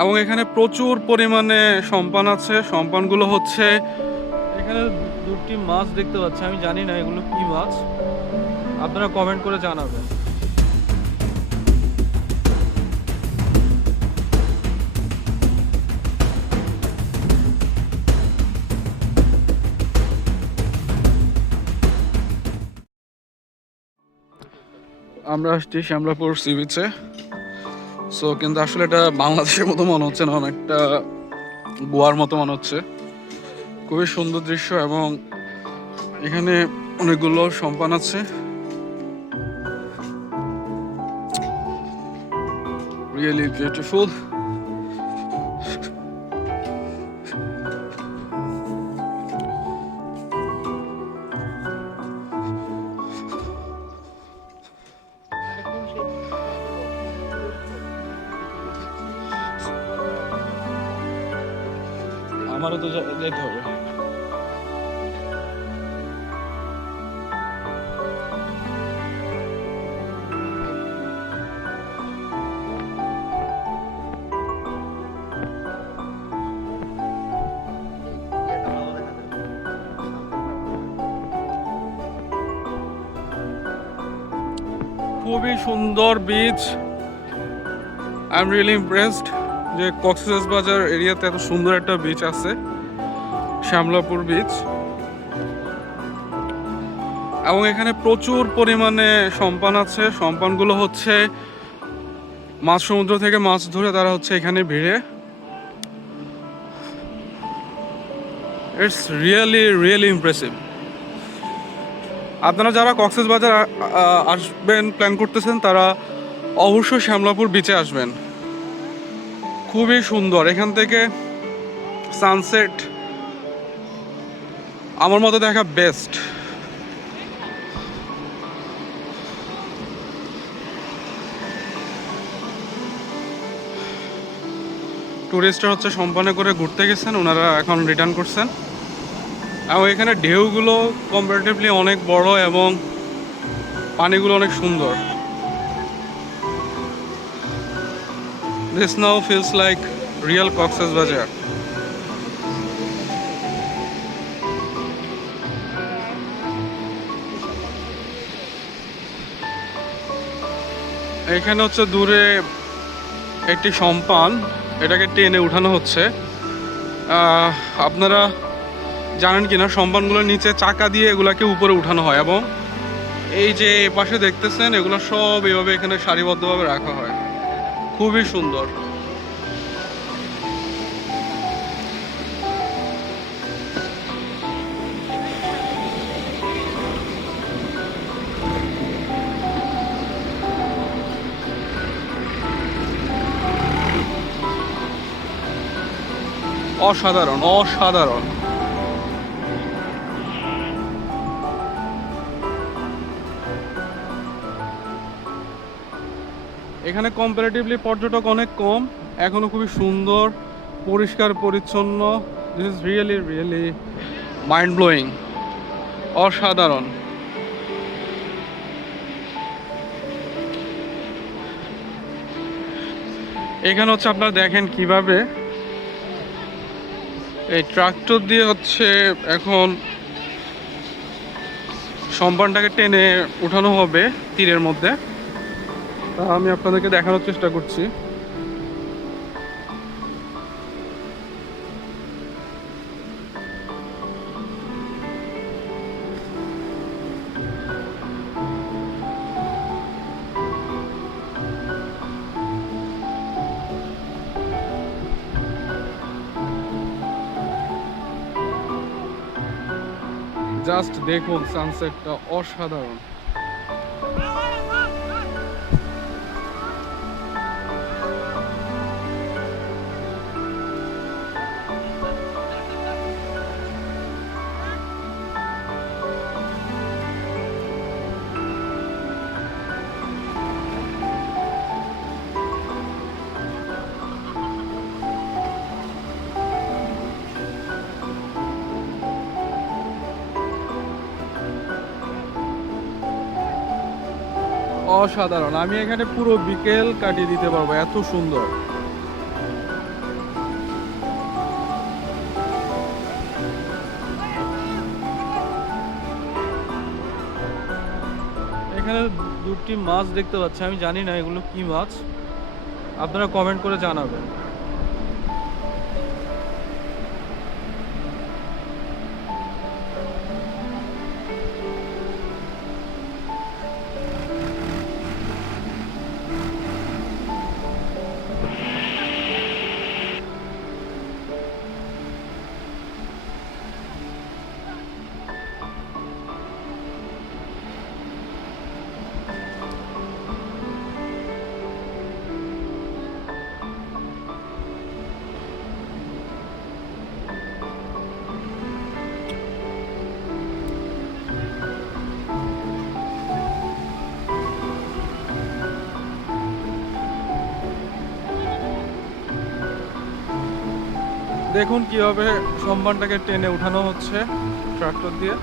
এবং এখানে প্রচুর পরিমাণে সম্পান আছে। সম্পানগুলো হচ্ছে এখানে দুটি মাছ দেখতে পাচ্ছি, আমি জানি না এগুলো কি মাছ, আপনারা কমেন্ট করে জানাবেন। আমরা আসছি শ্যামলাপুর সি বিচে। সো কিন্তু আসলে এটা বাংলাদেশের মতো মনে হচ্ছে না, অনেকটা গোয়ার মতো মনে হচ্ছে। খুবই সুন্দর দৃশ্য এবং এখানে অনেকগুলো সম্পান আছে। Really beautiful. আমারও তো যেতে হবে। খুবই সুন্দর beach. I am really impressed যে কক্সবাজার এরিয়াতে এত সুন্দর একটা বিচ আছে, শ্যামলাপুর বিচ। এবং এখানে প্রচুর পরিমাণে সম্পান আছে। সম্পানগুলো হচ্ছে মাছ সমুদ্র থেকে মাছ ধরে তারা হচ্ছে এখানে ভিড়ে। It's really really impressive. আপনারা যারা কক্সবাজার আসবেন প্ল্যান করতেছেন তারা অবশ্যই শ্যামলাপুর বিচে আসবেন। খুবই সুন্দর। এখান থেকে সানসেট আমার মতো দেখা বেস্ট। টুরিস্টরা হচ্ছে সম্পানে করে ঘুরতে গেছেন, ওনারা এখন রিটার্ন করছেন। এবং এখানে ঢেউগুলো কম্পারেটিভলি অনেক বড় এবং পানিগুলো অনেক সুন্দর। This now feels like real Cox's Bazar. এখানে হচ্ছে দূরে একটি সম্পান, এটাকে টেনে উঠানো হচ্ছে। আপনারা জানেন কি না, সম্পানগুলোর নিচে চাকা দিয়ে এগুলাকে উপরে উঠানো হয় এবং এই যে পাশে দেখতেছেন এগুলো সব এভাবে এখানে সারিবদ্ধভাবে রাখা হয়। খুবই সুন্দর। অসাধারণ অসাধারণ। এখানে কম্পারেটিভলি পর্যটক অনেক কম, এখনো খুবই সুন্দর, পরিষ্কার পরিচ্ছন্ন। This is really really mind blowing, অসাধারণ। এখানে হচ্ছে আপনারা দেখেন কিভাবে এই ট্রাক্টর দিয়ে হচ্ছে এখন সম্পানটাকে টেনে উঠানো হবে তীরের মধ্যে। তা আমি আপনাদেরকে দেখানোর চেষ্টা করছি। জাস্ট দেখুন সানসেটটা অসাধারণ। অসাধারণ। আমি এখানে পুরো বিকেল কাটিয়ে দিতে পারবো, এত সুন্দর। এখানে দুটি মাছ দেখতে পাচ্ছি, আমি জানি না এগুলো কি মাছ, আপনারা কমেন্ট করে জানাবেন। দেখুন কিভাবে সম্মানটাকে টেনে উঠানো হচ্ছে ট্রাক্টর দিয়ে।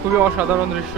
খুবই অসাধারণ দৃশ্য।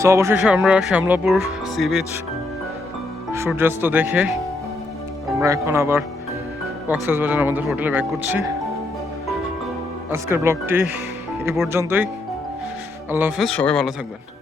সো অবশেষে আমরা শ্যামলাপুর সি বিচ সূর্যাস্ত দেখে আমরা এখন আবার কক্সবাজার আমাদের হোটেলে ব্যাক করছি। আজকের ব্লগটি এ পর্যন্তই। আল্লাহ হাফেজ, সবাই ভালো থাকবেন।